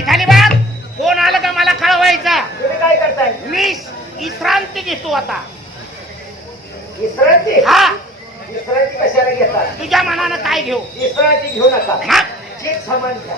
गाडी खाली बाग कोण आलं का मला कळवायचा? तुम्ही काय करताय? मी विश्रांती घेतो आता. विश्रांती? हा. विश्रांती कशाला घेतात तुझ्या मनानं काय घेऊ? विश्रांती घेऊ नका. समान घ्या.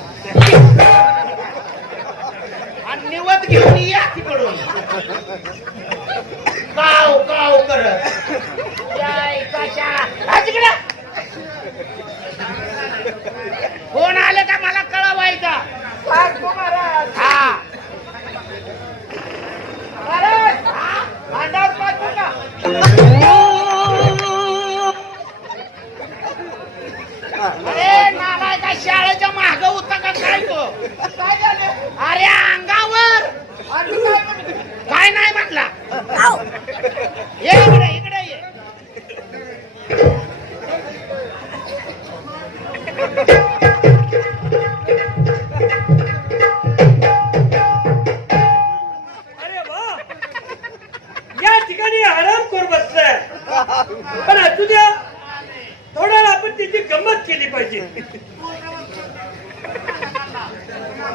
आपण त्याची गंमत केली पाहिजे.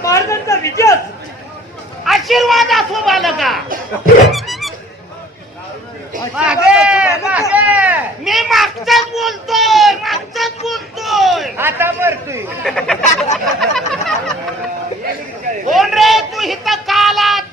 महाराजांचा विजय. असो. आशीर्वाद असो बालका. मागे मागे. मी मागचाच बोलतोय मागचाच बोलतोय. आता मरतोय. कोण रे तू इथं का आलात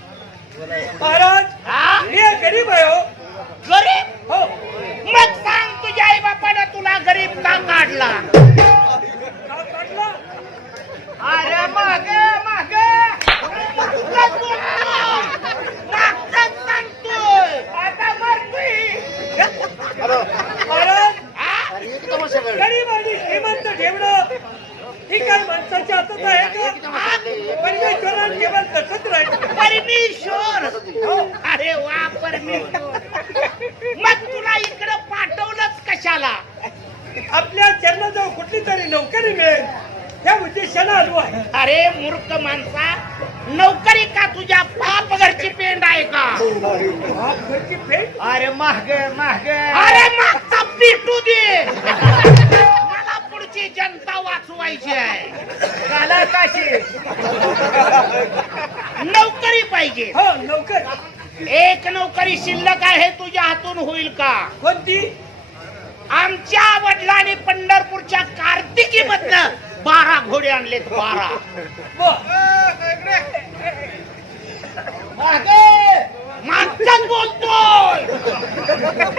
वा परमेश्वर मग तुला इकडं पाठवलंच कशाला? आपल्या चरणाजवळ कुठली तरी नोकरी मिळेल. त्या उद्देशाने आलो आहे. अरे मूर्ख माणसा नोकरी का तुझ्या पाप घरची पेंड आहे का? बाप घरची भेट अरे मागे मागे. अरे आणलेत बारा. मागे. मागचाच बोलतोय.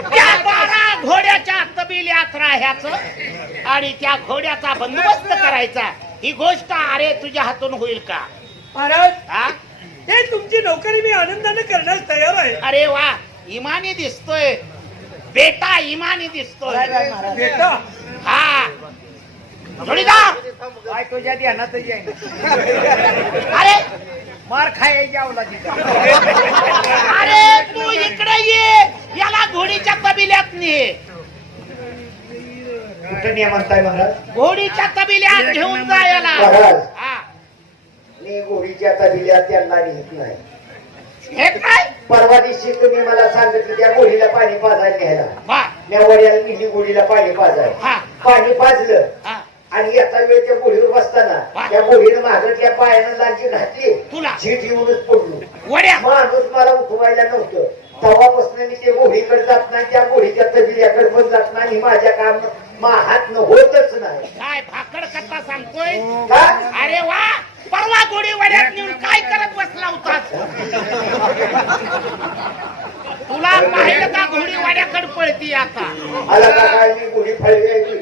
त्या बारा घोड्याच्या तबिल्यात राहायचं आणि त्या घोड्याचा बंदोबस्त करायचा. ही गोष्ट अरे तुझ्या हातून होईल का? महाराज हा? हे तुमची नोकरी मी आनंदाने करण्यास तयार आहे. अरे वा इमानी दिसतोय. बेटा इमानी दिसतोय. बेटा. हा. जोडीदार! काय तुझ्या ध्यानातच आहे अरे! मार तिथं अरे तू इकडे ये! याला घोडीच्या तबिल्यात ने. कुठं नियम म्हणताय महाराज? घोडीच्या तबिल्यात घेऊन जा याला. महाराज. हा. मी गोडीच्या तबिल्यात त्यांना लिहित नाही. हे काय परवा दिवशी तुम्ही मला सांगितलं त्या गोडीला पाणी पाजायला न्यायला वा मी वड्याला गोडीला पाणी पाजायला. हा. पाणी पाजलं. हा. आणि याचा वेळ त्या गोडीवर बसताना. त्या गोडीनं मागतल्या पायानं लांची घातली. तुला. झीट येऊनच पडलो. वड्या. माणूस मला उठवायला नव्हतं. तेव्हापासून मी ते गोडीकडे जात नाही त्या गोडीच्या तबिल्याकडे पण जात नाही माझ्या काम हात होतच नाही. काय भाकड कथा सांगतोय? अरे वा परवा गोडी वड्यात नेऊन काय करत बसला होतास तुला पाहिलं का घोडी वाड्याकडे पळती आता? आला का काय मी गोडी फळली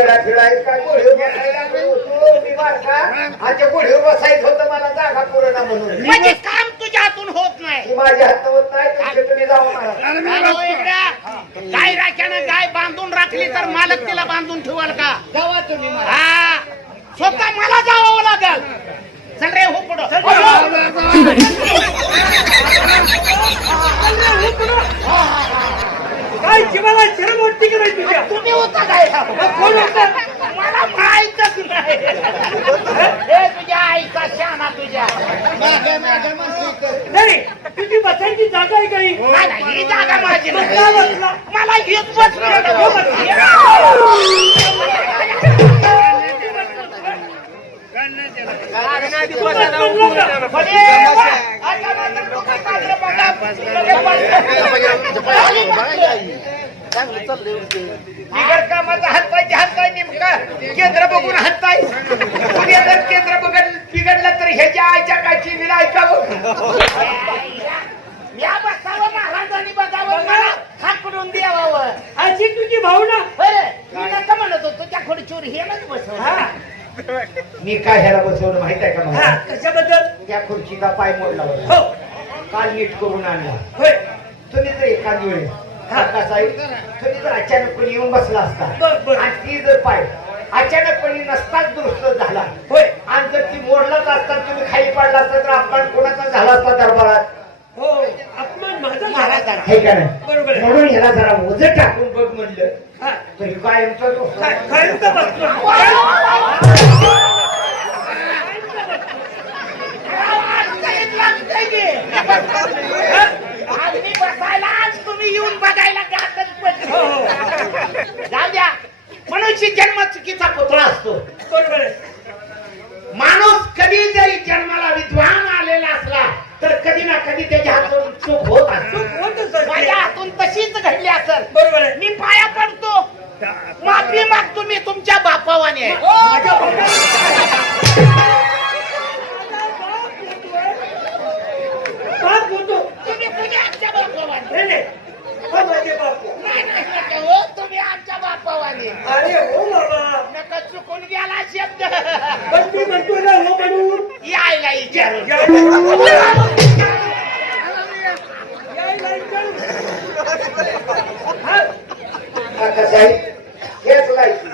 येडा फिरायच काय गोडीवर बसायला लागलो. होतो मी बारका आणि त्या गोडीवर बसायचं होतं मला जागा पुरणा म्हणून. म्हणजे काम तुझ्या हातून होत नाही. ती माझ्या हात होत नाही तुमचे तुम्ही जाऊ मला. अरे इकड्या, गाय राख्यानं गाय बांधून राखली तर मालक तिला बांधून ठेवाल का? जावा तुम्ही मला. हा. स्वतः मला जावं लागेल. चल रे हो पुढं. शरम वाटते की नाही तुझ्या तुम्ही होता काय कोण होता मला माहितच नाही. हे? तुझ्या आईचा शाना तुझ्या. मागे मागे म्हणतोय नाही तुझी बसायची जागा आहे काही नाही, नाही, ही जागा माझी नाही. का बसला? मला येत बसलं. काय मात्र बघा. बिगर कामाचा हातपाय ते हातपाय नेमका. केंद्र बघून हातपाय कुणी जर केंद्र बघत बिघडलं तर ह्याच्या आईच्या काची विला ऐकावं. या बसावं महाराजांनी बघावं. मला हाकडून द्यावावं अशी तुझी भावना. बरं मी नका म्हणत होतो त्या खुर्चीवर हे नच बसवलं. मी काय ह्याला बसवलं माहीत आहे का हा मला कशाबद्दल? त्या खुर्चीचा पाय मोडला होता. हो. काल नीट करून आणला. होय. तुम्ही जर एखादी वेळेस जर अचानकपणे येऊन बसला असता. आणि ती जर पाय अचानकपणे नसताच दुरुस्त झाला. होय. आणि जर ती मोडलाच असता तुम्ही खाली पडला असता तर आपण कोणाचा झाला असता दरबारात? हो अपमान माझा झाला महाराजांना हे का नाही? बरोबर आहे. म्हणून ह्याला जरा ओझ टाकून बघ म्हणलं. हा. तरी कायमचा काय कायमचा बसतो आम्ही बसायला आज तुम्ही येऊन बघायला गातच हो हो जाऊ द्या मनुष्य जन्म चुकीचा पुतळा असतो बरोबर आहे माणूस कधी जरी जन्माला विद्वान आलेला असला तर कधी त्याच्या हातून चूक होत चूक. माझ्या हातून तशीच घडली असेल. बरोबर आहे. मी पाया पडतो. माफी मागतो मी तुमच्या बापावाने. आहे. माझ्या साहेब हेच लायकी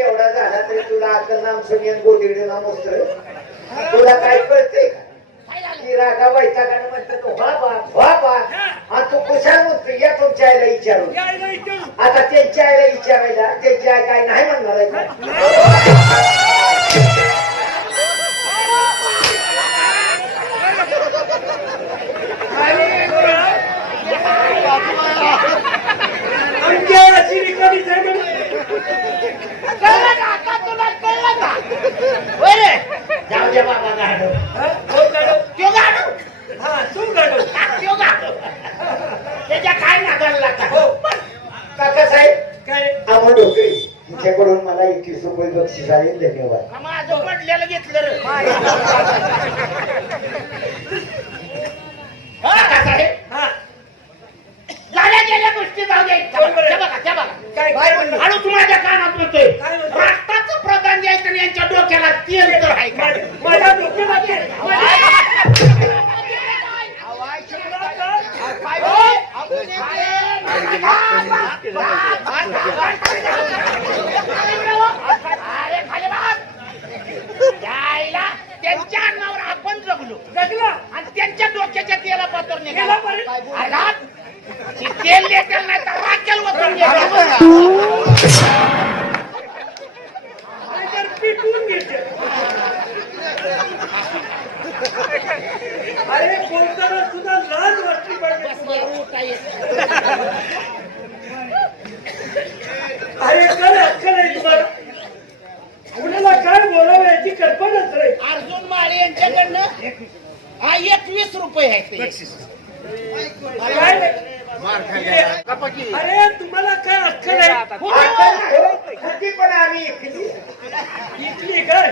एवढा झाला तरी तुला अक्कल नाम सुनियन गोदिडे नाम असतं तुला काय कळते? की? रागा वैतागाने म्हणतो तो व्हा बा व्हा बा आणि तू कुशाल म्हणतो या तुमच्या आईला विचारून. आता त्यांच्या आईला विचारायला त्यांची आई काय नाही म्हणणार आहे का? अरे गोळा. आमच्या अशी रिकामी झाली. कळलं का? आता तुला कळलं का? होय रे? गाडव. हा, तू गाडव. गाढव. त्याच्या काय नादाला का हो. काका साहेब काय अमोल ढोकळे तुमच्याकडून मला एकवीस रुपये बक्षीस आले धन्यवाद माझं पडलेलं घेतलं रे काका साहेब हा झाल्या गेल्या गोष्टी जाऊ द्या त्या बघा, त्या बघा, त्या बघा. काय काय म्हणलं हळू तुम्हाला कानात म्हणतोय काय म्हणतो? राष्ट्राचं प्रधान द्यायचं आणि यांच्या डोक्याला तेल तर आहे का? मा- माझ्या डोक्याला ते- अरे खाली बघ. जायला त्यांच्या अन्नावर आपण जगलो जगला. आणि त्यांच्या डोक्याच्या तेला पात्र निघाला तेल देतील नाही तर राखेल वतून नाहीतर पिटवून घेते. अरे बोलताना सुद्धा लाज वाटली पाहिजे तुम्हाला. अरे काय अक्कल आहे तुम्हाला कुणाला काय बोलावं याची कल्पनाच नाही अर्जुन माळे यांच्याकडनं हा एकवीस रुपये आहे अरे तुम्हाला काय अक्कल आहे? खती पण आम्ही इथली काय?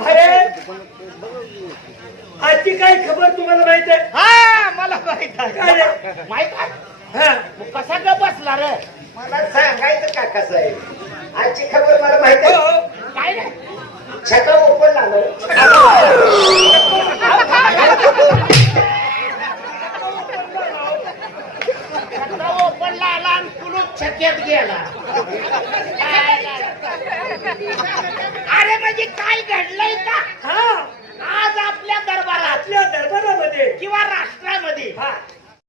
अरे आजची काय खबर तुम्हाला माहीत आहे? हा मला माहीत आहे? माहीत आहे? हा. कसा ग बसला रे? मला सांगायचं काका साहेब आजची खबर मला माहिती हो, आहे हो. काय रे? छका ओपन झालं.